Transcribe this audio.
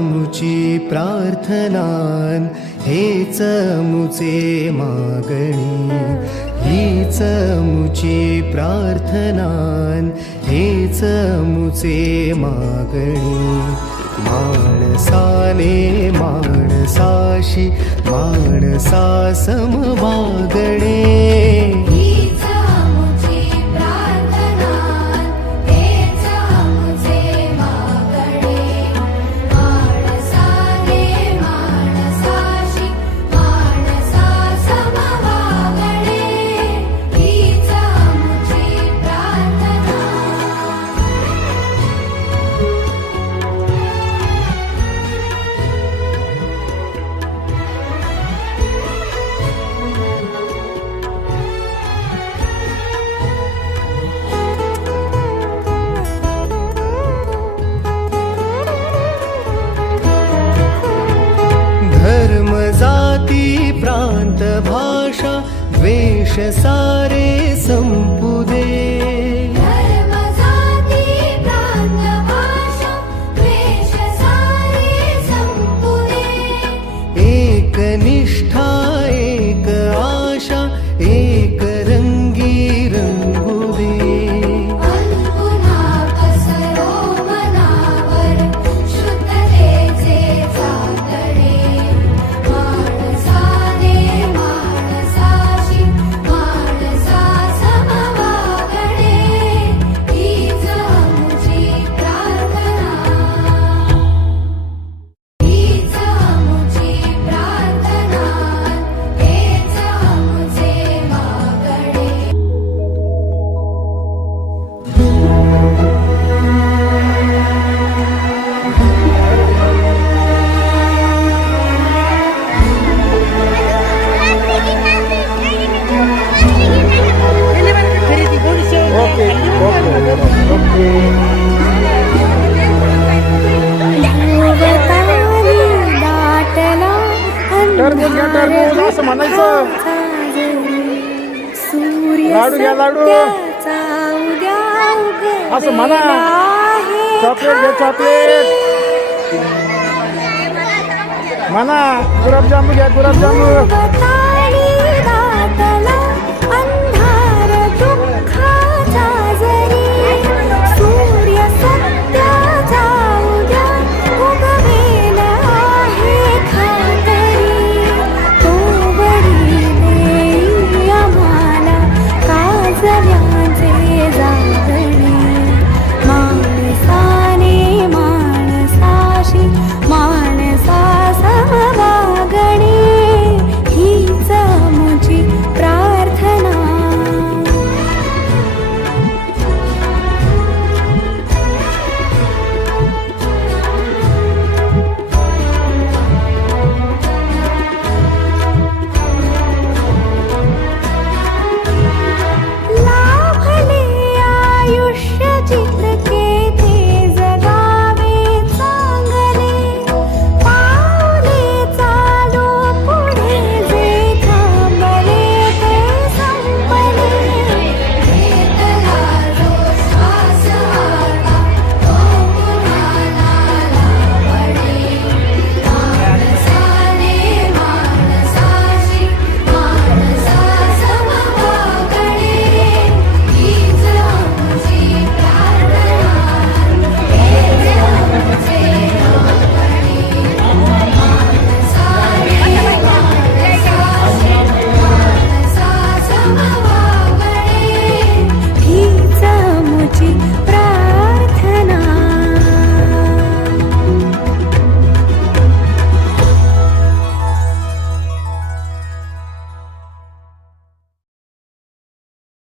मुची प्रार्थनान हेच मुचे मागणी हीच मुची प्रार्थनान हेच मुचे मागणी माणसाने माणसाशी माणसा समवागणे धर्म जाती प्रांत भाषा द्वेष सारे संपू दे धर्म जाती प्रांत भाषा द्वेष सारे संपू दे एक निष्ठा एक आशा एक रंगी रंगू दे पुन्हा पसरो मनावर शुद्धतेचे चांदणे माणसाने माणसाशी माणसा समवागणे हीच आमची प्रार्थना हीच आमची प्रार्थना हेच आमचे मागणे टरबूज घ्या टरबूज असं म्हणायचं. लाडू घ्या लाडू असं म्हणा. चॉकलेट घ्या चॉकलेट म्हणा. गुलाबजामुन घ्या गुलाबजामुन.